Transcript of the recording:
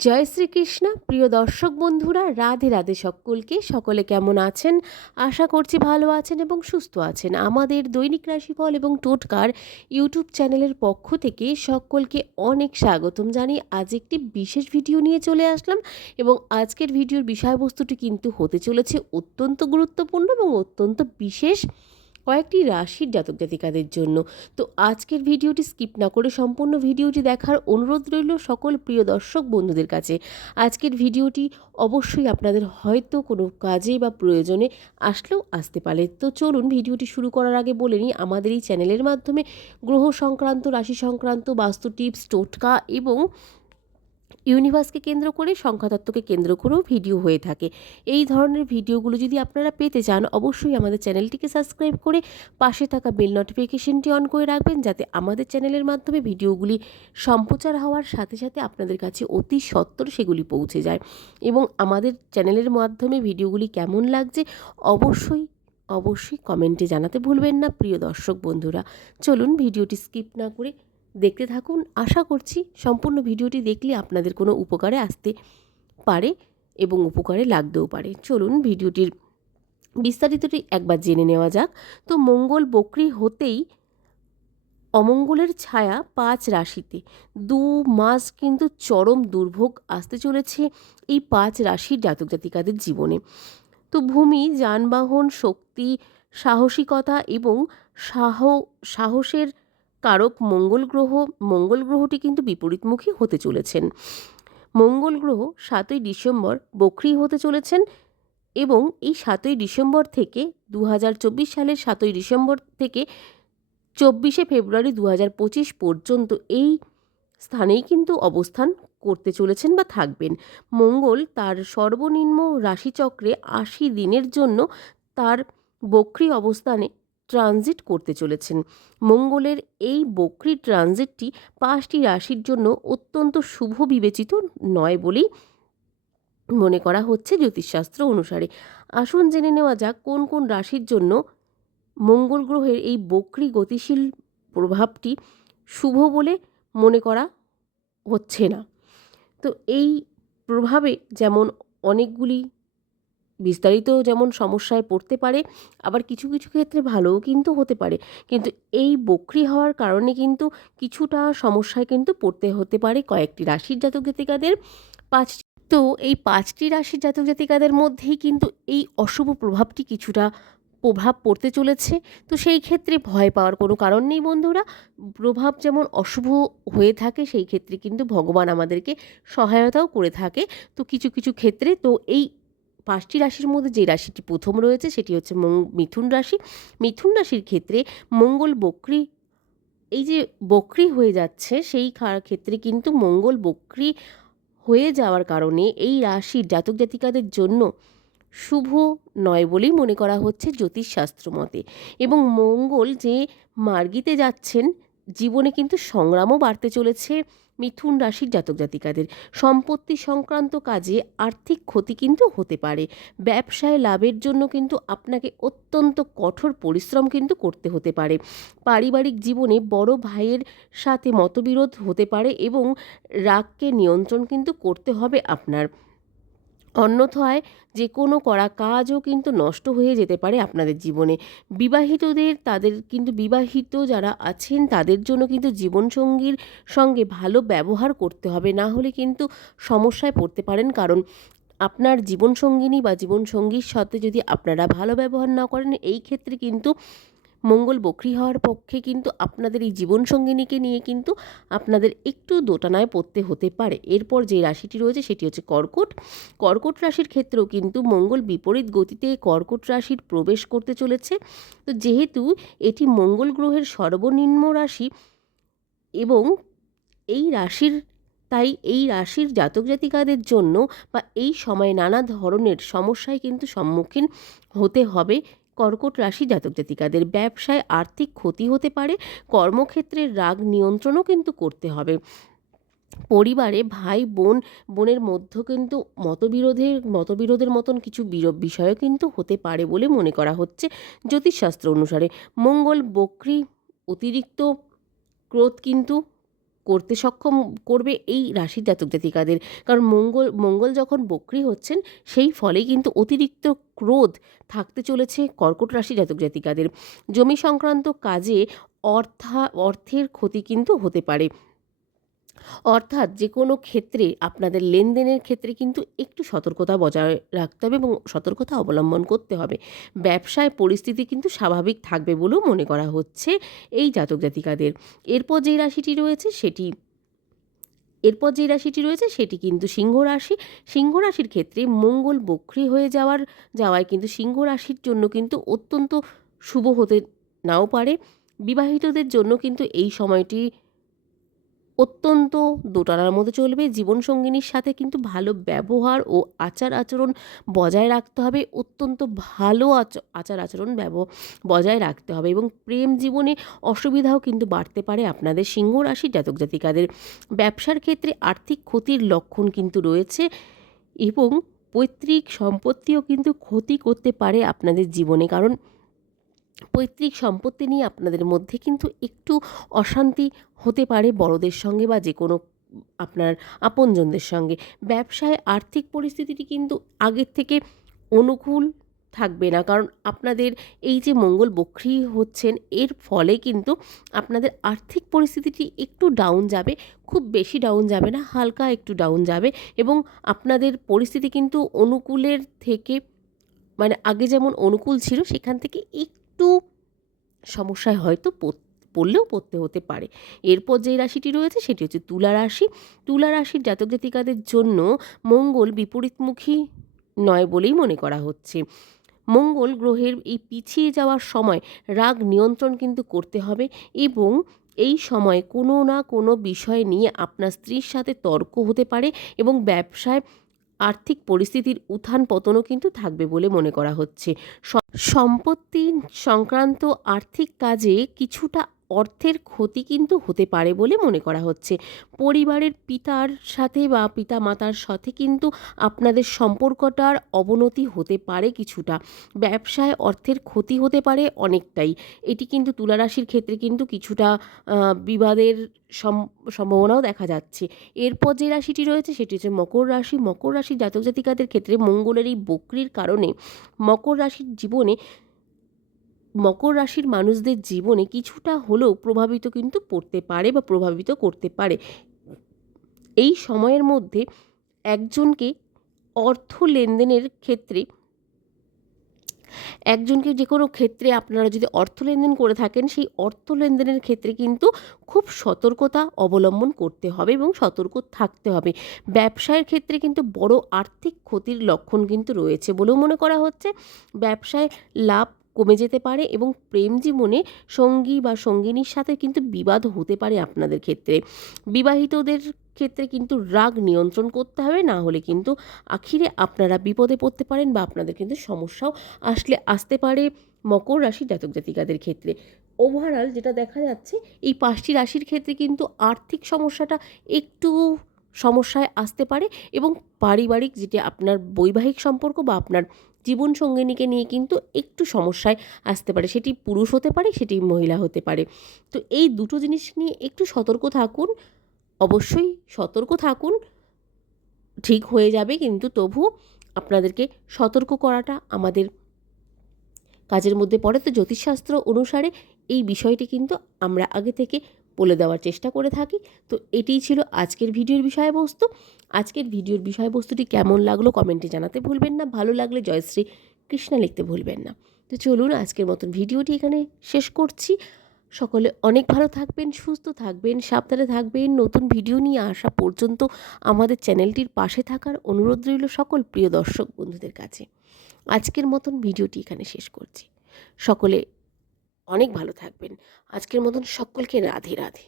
জয় শ্রীকৃষ্ণ। প্রিয় দর্শক বন্ধুরা, রাধে রাধে সকলকে। সকলে কেমন আছেন? আশা করছি ভালো আছেন এবং সুস্থ আছেন। আমাদের দৈনিক রাশিফল এবং টোটকার ইউটিউব চ্যানেলের পক্ষ থেকে সকলকে অনেক স্বাগতম জানি আজ একটি বিশেষ ভিডিও নিয়ে চলে আসলাম এবং আজকের ভিডিওর বিষয়বস্তুটি কিন্তু হতে চলেছে অত্যন্ত গুরুত্বপূর্ণ এবং অত্যন্ত বিশেষ কয়েকটি রাশির জাতক জাতিকাদের জন্য। তো আজকের ভিডিওটি স্কিপ না করে সম্পূর্ণ ভিডিওটি দেখার অনুরোধ রইল সকল প্রিয় দর্শক বন্ধুদের কাছে। আজকের ভিডিওটি অবশ্যই আপনাদের হয়তো কোনো কাজে বা প্রয়োজনে আসলেও আসতে পারে। তো চলুন ভিডিওটি শুরু করার আগে বলে নিই, আমাদের এই চ্যানেলের মাধ্যমে গ্রহ সংক্রান্ত, রাশি সংক্রান্ত, বাস্তু টিপস, টোটকা এবং ইউনিভার্সকে কেন্দ্র করে সংখ্যাতত্ত্বকে কেন্দ্র করেও ভিডিও হয়ে থাকে। এই ধরনের ভিডিওগুলো যদি আপনারা পেতে চান, অবশ্যই আমাদের চ্যানেলটিকে সাবস্ক্রাইব করে পাশে থাকা বেল নোটিফিকেশনটি অন করে রাখবেন, যাতে আমাদের চ্যানেলের মাধ্যমে ভিডিওগুলি সম্প্রচার হওয়ার সাথে সাথে আপনাদের কাছে অতি সত্বর সেগুলি পৌঁছে যায়। এবং আমাদের চ্যানেলের মাধ্যমে ভিডিওগুলি কেমন লাগছে, অবশ্যই অবশ্যই কমেন্টে জানাতে ভুলবেন না, প্রিয় দর্শক বন্ধুরা। চলুন ভিডিওটি স্কিপ না করে দেখতে থাকুন। আশা করছি সম্পূর্ণ ভিডিওটি দেখলে আপনাদের কোনো উপকারে আসতে পারে এবং উপকারে লাগতেও পারে। চলুন ভিডিওটির বিস্তারিতটি একবার জেনে নেওয়া যাক। তো মঙ্গল বকরি হতেই অমঙ্গলের ছায়া পাঁচ রাশিতে। দু মাস কিন্তু চরম দুর্ভোগ আসতে চলেছে এই পাঁচ রাশির জাতক জাতিকাদের জীবনে। তো ভূমি, যানবাহন, শক্তি, সাহসিকতা এবং সাহ, সাহসের কারক মঙ্গল গ্রহ, মঙ্গল গ্রহটি কিন্তু বিপরীতমুখী হতে চলেছেন। মঙ্গল গ্রহ সাতই ডিসেম্বর বক্রি হতে চলেছেন এবং এই সাতই ডিসেম্বর থেকে দু হাজার চব্বিশ সালের সাতই ডিসেম্বর থেকে চব্বিশে ফেব্রুয়ারি দু পর্যন্ত এই স্থানেই কিন্তু অবস্থান করতে চলেছেন বা থাকবেন। মঙ্গল তার সর্বনিম্ন রাশিচক্রে আশি দিনের জন্য তার বক্রি অবস্থানে ট্রানজিট করতে চলেছেন। মঙ্গলের এই বক্রি ট্রানজিটটি পাঁচটি রাশির জন্য অত্যন্ত শুভ বিবেচিত নয় বলেই মনে করা হচ্ছে জ্যোতিষশাস্ত্র অনুসারে। আসুন জেনে নেওয়া যাক কোন কোন রাশির জন্য মঙ্গল গ্রহের এই বক্রি গতিশীল প্রভাবটি শুভ বলে মনে করা হচ্ছে না। তো এই প্রভাবে যেমন অনেকগুলি বিস্তারিত যেমন সমস্যায় পড়তে পারে, আবার কিছু কিছু ক্ষেত্রে ভালোও কিন্তু হতে পারে। কিন্তু এই বক্রি হওয়ার কারণে কিন্তু কিছুটা সমস্যায় কিন্তু পড়তে হতে পারে কয়েকটি রাশির জাতক জাতিকাদের। পাঁচটি, তো এই পাঁচটি রাশির জাতক জাতিকাদের মধ্যেই কিন্তু এই অশুভ প্রভাবটি কিছুটা প্রভাব পড়তে চলেছে। তো সেই ক্ষেত্রে ভয় পাওয়ার কোনো কারণ নেই বন্ধুরা। প্রভাব যেমন অশুভ হয়ে থাকে, সেই ক্ষেত্রে কিন্তু ভগবান আমাদেরকে সহায়তাও করে থাকে। তো কিছু কিছু ক্ষেত্রে তো এই পাঁচটি রাশির মধ্যে যে রাশিটি প্রথম রয়েছে সেটি হচ্ছে মিথুন রাশি। মিথুন রাশির ক্ষেত্রে মঙ্গল, বক্রি, এই যে বক্রি হয়ে যাচ্ছে সেই ক্ষেত্রে কিন্তু মঙ্গল, বক্রি হয়ে যাওয়ার কারণে এই রাশির জাতক জাতিকাদের জন্য শুভ নয় বলেই মনে করা হচ্ছে জ্যোতিষশাস্ত্র মতে। এবং মঙ্গল যে মার্গিতে যাচ্ছেন, জীবনে কিন্তু সংগ্রামও বাড়তে চলেছে। মিথুন রাশির জাতক জাতিকাদের। সম্পত্তি সংক্রান্ত কাজে আর্থিক ক্ষতি কিন্তু হতে পারে। ব্যবসায় লাভের জন্য কিন্তু আপনাকে অত্যন্ত কঠোর পরিশ্রম কিন্তু করতে হতে পারে। পারিবারিক জীবনে বড় ভাইয়ের সাথে মতবিরোধ হতে পারে এবং রাগকে নিয়ন্ত্রণ কিন্তু করতে হবে আপনার। অন্যথায় যে কোনো করা কাজও কিন্তু নষ্ট হয়ে যেতে পারে আপনাদের জীবনে। বিবাহিতদের তাদের কিন্তু বিবাহিত যারা আছেন তাদের জন্য কিন্তু জীবনসঙ্গীর সঙ্গে ভালো ব্যবহার করতে হবে। না হলে কিন্তু সমস্যায় পড়তে পারেন। কারণ আপনার জীবনসঙ্গিনী বা জীবনসঙ্গীর সাথে যদি আপনারা ভালো ব্যবহার না করেন, এই ক্ষেত্রে কিন্তু মঙ্গল বক্রি হওয়ার পক্ষে কিন্তু আপনাদের এই জীবনসঙ্গিনীকে নিয়ে কিন্তু আপনাদের একটু দোটানায় পড়তে হতে পারে। এরপর যে রাশিটি রয়েছে সেটি হচ্ছে কর্কট। কর্কট রাশির ক্ষেত্রেও কিন্তু মঙ্গল বিপরীত গতিতে কর্কট রাশির প্রবেশ করতে চলেছে। তো যেহেতু এটি মঙ্গল গ্রহের সর্বনিম্ন রাশি এবং এই রাশির, তাই এই রাশির জাতক জাতিকাদের জন্য বা এই সময়ে নানা ধরনের সমস্যায় কিন্তু সম্মুখীন হতে হবে। কর্কট রাশি জাতক জাতিকাদের ব্যবসায় আর্থিক ক্ষতি হতে পারে, কর্মক্ষেত্রে রাগ নিয়ন্ত্রণও কিন্তু করতে হবে। পরিবারে ভাই, বোন, বোনের মধ্যে কিন্তু মতবিরোধের মতবিরোধের মতন কিছু বিষয়ও কিন্তু হতে পারে বলে মনে করা হচ্ছে জ্যোতিষশাস্ত্র অনুসারে। মঙ্গল, বক্রি অতিরিক্ত ক্রোধ কিন্তু করতে সক্ষম করবে এই রাশির জাতক জাতিকাদের। কারণ মঙ্গল মঙ্গল যখন বক্রি হচ্ছেন, সেই ফলে কিন্তু অতিরিক্ত ক্রোধ থাকতে চলেছে কর্কট রাশি জাতক জাতিকাদের। জমি সংক্রান্ত কাজে অর্থা, অর্থের ক্ষতি কিন্তু হতে পারে। অর্থাৎ যে কোনো ক্ষেত্রে আপনাদের লেনদেনের ক্ষেত্রে কিন্তু একটু সতর্কতা বজায় রাখতে হবে এবং সতর্কতা অবলম্বন করতে হবে। ব্যবসায় পরিস্থিতি কিন্তু স্বাভাবিক থাকবে বলেও মনে করা হচ্ছে এই জাতক জাতিকাদের। এরপর যেই রাশিটি রয়েছে সেটি, এরপর যে রাশিটি রয়েছে সেটি কিন্তু সিংহ রাশি। সিংহ রাশির ক্ষেত্রে মঙ্গল বক্রি হয়ে যাওয়ার, যাওয়ায় কিন্তু সিংহ রাশির জন্য কিন্তু অত্যন্ত শুভ হতে নাও পারে। বিবাহিতদের জন্য কিন্তু এই সময়টি অত্যন্ত দোটানার মধ্যে চলবে। জীবনসঙ্গিনীর সাথে কিন্তু ভালো ব্যবহার ও আচার আচরণ বজায় রাখতে হবে। অত্যন্ত ভালো আচার আচরণ ব্যব, বজায় রাখতে হবে এবং প্রেম জীবনে অসুবিধাও কিন্তু বাড়তে পারে আপনাদের সিংহ রাশির জাতক জাতিকাদের। ব্যবসার ক্ষেত্রে আর্থিক ক্ষতির লক্ষণ কিন্তু রয়েছে এবং পৈতৃক সম্পত্তিও কিন্তু ক্ষতি করতে পারে আপনাদের জীবনে। কারণ পৈতৃক সম্পত্তি নিয়ে আপনাদের মধ্যে কিন্তু একটু অশান্তি হতে পারে বড়দের সঙ্গে বা যে কোনো আপনার আপনজনদের সঙ্গে। ব্যবসায় আর্থিক পরিস্থিতিটি কিন্তু আগের থেকে অনুকূল থাকবে না। কারণ আপনাদের এই যে মঙ্গল বক্রি হচ্ছেন, এর ফলে কিন্তু আপনাদের আর্থিক পরিস্থিতিটি একটু ডাউন যাবে, খুব বেশি ডাউন যাবে না, হালকা একটু ডাউন যাবে এবং আপনাদের পরিস্থিতি কিন্তু অনুকূলের থেকে মানে আগে যেমন অনুকূল ছিল, সেখান থেকে একটু সমস্যায় হয়তো পড়লেও পড়তে হতে পারে। এরপর যেই রাশিটি রয়েছে সেটি হচ্ছে তুলা রাশি। তুলা রাশির জাতক জাতিকাদের জন্য মঙ্গল বিপরীতমুখী নয় বলেই মনে করা হচ্ছে। মঙ্গল গ্রহের এই পিছিয়ে যাওয়ার সময় রাগ নিয়ন্ত্রণ কিন্তু করতে হবে এবং এই সময় কোনো না কোনো বিষয় নিয়ে আপনার স্ত্রীর সাথে তর্ক হতে পারে এবং ব্যবসায় আর্থিক পরিস্থিতির উত্থান পতনও কিন্তু থাকবে বলে মনে করা হচ্ছে। সম্পত্তি সংক্রান্ত আর্থিক কাজে কিছুটা অর্থের ক্ষতি কিন্তু হতে পারে বলে মনে করা হচ্ছে। পরিবারের পিতার সাথে বা পিতা মাতার সাথে কিন্তু আপনাদের সম্পর্কটার অবনতি হতে পারে কিছুটা। ব্যবসায় অর্থের ক্ষতি হতে পারে অনেকটাই। এটি কিন্তু তুলারাশির ক্ষেত্রে কিন্তু কিছুটা বিবাদের সম্ভাবনাও দেখা যাচ্ছে। এরপর যে রাশিটি রয়েছে সেটি হচ্ছে মকর রাশি। মকর রাশি জাতক জাতিকাদের ক্ষেত্রে মঙ্গলের এই বক্রির কারণে মকর রাশির জীবনে মকর রাশির মানুষদের জীবনে কিছুটা হলেও প্রভাবিত কিন্তু পড়তে পারে বা প্রভাবিত করতে পারে। এই সময়ের মধ্যে একজনকে অর্থ লেনদেনের ক্ষেত্রে, একজনকে যে কোনো ক্ষেত্রে আপনারা যদি অর্থ লেনদেন করে থাকেন, সেই অর্থ লেনদেনের ক্ষেত্রে কিন্তু খুব সতর্কতা অবলম্বন করতে হবে এবং সতর্ক থাকতে হবে। ব্যবসায়ের ক্ষেত্রে কিন্তু বড় আর্থিক ক্ষতির লক্ষণ কিন্তু রয়েছে বলেও মনে করা হচ্ছে। ব্যবসায় লাভ কমে যেতে পারে এবং প্রেম জীবনে সঙ্গী বা সঙ্গিনীর সাথে কিন্তু বিবাদ হতে পারে আপনাদের ক্ষেত্রে। বিবাহিতদের ক্ষেত্রে কিন্তু রাগ নিয়ন্ত্রণ করতে হবে, না হলে কিন্তু আখিরে আপনারা বিপদে পড়তে পারেন বা আপনাদের কিন্তু সমস্যাও আসলে আসতে পারে মকর রাশি জাতক জাতিকাদের ক্ষেত্রে। ওভারঅল যেটা দেখা যাচ্ছে, এই পাঁচটি রাশির ক্ষেত্রে কিন্তু আর্থিক সমস্যাটা একটু সমস্যায় আসতে পারে এবং পারিবারিক যেটি আপনার বৈবাহিক সম্পর্ক বা আপনার জীবন সঙ্গিনীকে নিয়ে কিন্তু একটু সমস্যায় আসতে পারে। সেটি পুরুষ হতে পারে, সেটি মহিলা হতে পারে। তো এই দুটো জিনিস নিয়ে একটু সতর্ক থাকুন। অবশ্যই সতর্ক থাকুন। ঠিক হয়ে যাবে কিন্তু তবু আপনাদেরকে সতর্ক করাটা আমাদের কাজের মধ্যে পড়ে। তো জ্যোতিষশাস্ত্র অনুসারে এই বিষয়টি কিন্তু আমরা আগে থেকে বলে দেওয়ার চেষ্টা করে থাকি। তো এটিই ছিল আজকের ভিডিওর বিষয়বস্তু। আজকের ভিডিওর বিষয়বস্তুটি কেমন লাগল কমেন্টে জানাতে ভুলবেন না। ভালো লাগলে জয়শ্রী কৃষ্ণা লিখতে ভুলবেন না। তো চলুন আজকের মতন ভিডিওটি এখানে শেষ করছি। সকলে অনেক ভালো থাকবেন, সুস্থ থাকবেন, সাবধানে থাকবেন। নতুন ভিডিও নিয়ে আসা পর্যন্ত আমাদের চ্যানেলটির পাশে থাকার অনুরোধ রইল সকল প্রিয় দর্শক বন্ধুদের কাছে। আজকের মতন ভিডিওটি এখানে শেষ করছি। সকলে অনেক ভালো থাকবেন। আজকের মতন সকলকে রাধে রাধে।